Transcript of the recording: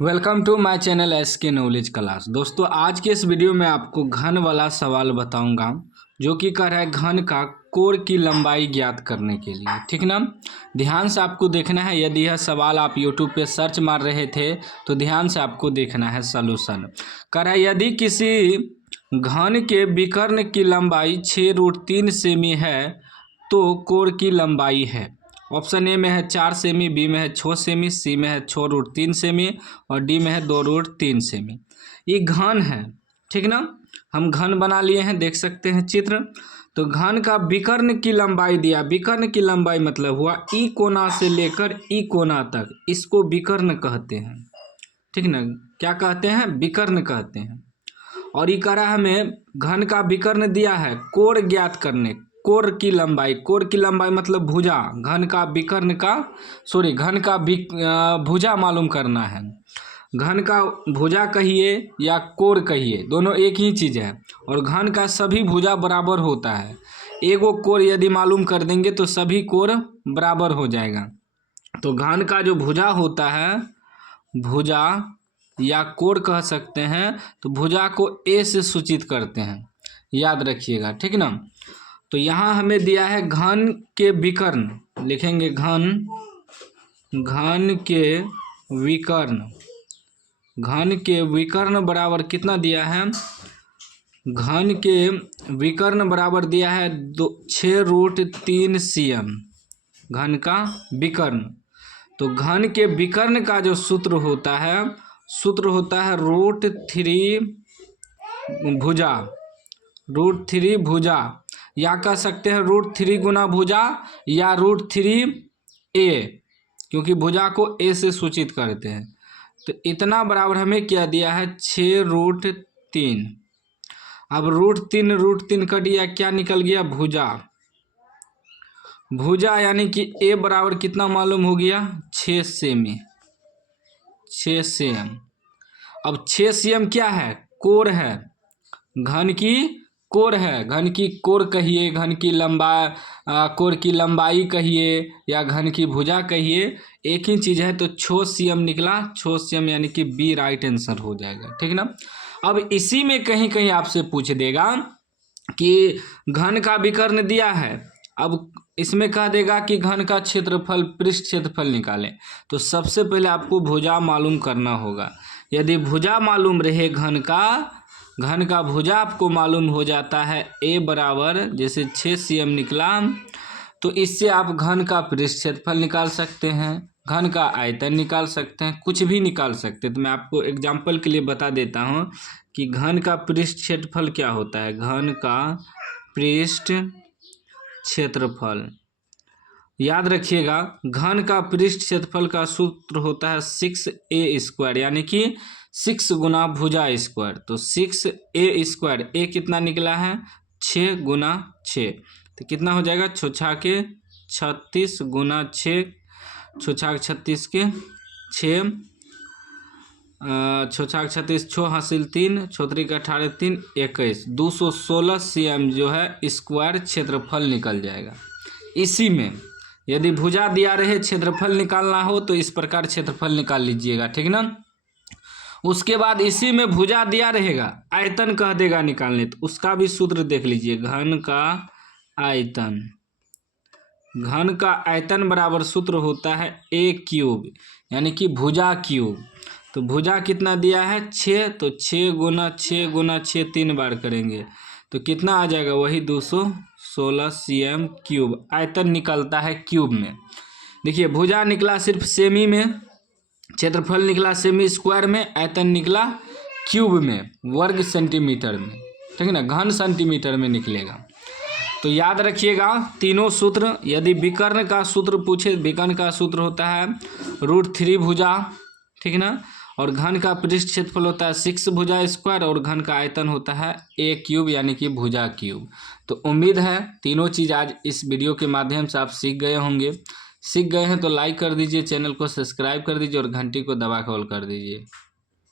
Welcome to my channel SK knowledge class. दोस्तों आज के इस वीडियो में आपको घन वाला सवाल बताऊंगा जो कि कह रहा है घन का कोण की लंबाई ज्ञात करने के लिए। ठीक ना, ध्यान से आपको देखना है। यदि यह सवाल आप यूट्यूब पे सर्च मार रहे थे तो ध्यान से आपको देखना है सलूशन। कह रहा है यदि किसी घन के विकर्ण की लंबाई 6√3 सेमी है तो कोण की लंबाई है। ऑप्शन ए में है 4 सेमी, बी में है 6 सेमी, सी में है 6√3 सेमी और डी में है 2√3 सेमी। ये घन है, ठीक ना। हम घन बना लिए हैं, देख सकते हैं चित्र। तो घन का विकर्ण की लंबाई दिया। विकर्ण की लंबाई मतलब हुआ ई कोना से लेकर ई कोना तक, इसको विकर्ण कहते हैं। ठीक ना, क्या कहते हैं? विकर्ण कहते हैं। और ये कह रहा है हमें घन का विकर्ण दिया है, कोण ज्ञात करने। कोण की लंबाई, कोण की लंबाई मतलब भुजा। घन का विकर्ण का घन का भुजा मालूम करना है। घन का भुजा कहिए या कोण कहिए, दोनों एक ही चीज़ है। और घन का सभी भुजा बराबर होता है। एगो कोण यदि मालूम कर देंगे तो सभी कोण बराबर हो जाएगा। तो घन का जो भुजा होता है, भुजा या कोण कह सकते हैं, तो भुजा को ए से सूचित करते हैं, याद रखिएगा। ठीक ना। तो यहाँ हमें दिया है घन के विकर्ण, लिखेंगे घन के विकर्ण। घन के विकर्ण बराबर कितना दिया है? घन के विकर्ण बराबर दिया है 6√3 cm। घन का विकर्ण, तो घन के विकर्ण का जो सूत्र होता है √3 भुजा। √3 भुजा, या कह सकते हैं √3 गुना भुजा या √3a, क्योंकि भुजा को a से सूचित करते हैं। तो इतना बराबर हमें क्या दिया है? 6√3। अब √3 कट गया, क्या निकल गया? भुजा। भुजा यानी कि a बराबर कितना मालूम हो गया? 6 सेमी। 6 cm। अब 6 cm क्या है? कोण है। घन की कोण है। घन की कोण कहिए, घन की लंबाई, कोण की लंबाई कहिए या घन की भुजा कहिए, एक ही चीज़ है। तो 6 cm निकला। 6 cm यानी कि बी राइट आंसर हो जाएगा। ठीक ना। अब इसी में कहीं कहीं आपसे पूछ देगा कि घन का विकर्ण दिया है, अब इसमें कह देगा कि घन का क्षेत्रफल, पृष्ठ क्षेत्रफल निकालें। तो सबसे पहले आपको भुजा मालूम करना होगा। यदि भुजा मालूम रहे घन का भुजा आपको मालूम हो जाता है a बराबर, जैसे 6 cm निकला, तो इससे आप घन का पृष्ठ क्षेत्रफल निकाल सकते हैं, घन का आयतन निकाल सकते हैं, कुछ भी निकाल सकते हैं। तो मैं आपको एग्जांपल के लिए बता देता हूं कि घन का पृष्ठ क्षेत्रफल क्या होता है। घन का पृष्ठ क्षेत्रफल, याद रखिएगा, घन का पृष्ठ क्षेत्रफल का सूत्र होता है 6a², यानी कि 6 गुना भुजा स्क्वायर। तो 6a², a कितना निकला है? 6 गुना 6, तो कितना हो जाएगा? 6 के 36 गुना 6, 6 36 के 6, 6 36, 6 हासिल 3, 6 का 18 3 21, 216 cm जो है स्क्वायर क्षेत्रफल निकल जाएगा। इसी में यदि भुजा दिया रहे, क्षेत्रफल निकालना हो तो इस प्रकार क्षेत्रफल निकाल लीजिएगा। ठीक ना। उसके बाद इसी में भुजा दिया रहेगा, आयतन कह देगा निकालने, तो उसका भी सूत्र देख लीजिए। घन का आयतन, घन का आयतन बराबर सूत्र होता है a³, यानी कि भुजा क्यूब। तो भुजा कितना दिया है? 6, तो 6 गुना 6 गुना 6 3 बार करेंगे तो कितना आ जाएगा? वही 216 cm³। आयतन निकलता है क्यूब में। देखिए भुजा निकला सिर्फ सेमी में, क्षेत्रफल निकला सेमी स्क्वायर में, आयतन निकला क्यूब में, वर्ग सेंटीमीटर में। ठीक है ना, घन सेंटीमीटर में निकलेगा। तो याद रखिएगा तीनों सूत्र। यदि विकर्ण का सूत्र पूछे, विकर्ण का सूत्र होता है √3 भुजा, ठीक ना। और घन का पृष्ठ क्षेत्रफल होता है 6 भुजा स्क्वायर, और घन का आयतन होता है a³ यानी कि भुजा क्यूब। तो उम्मीद है तीनों चीज़ आज इस वीडियो के माध्यम से आप सीख गए होंगे। सीख गए हैं तो लाइक कर दीजिए, चैनल को सब्सक्राइब कर दीजिए और घंटी को दबा के ऑल कर दीजिए।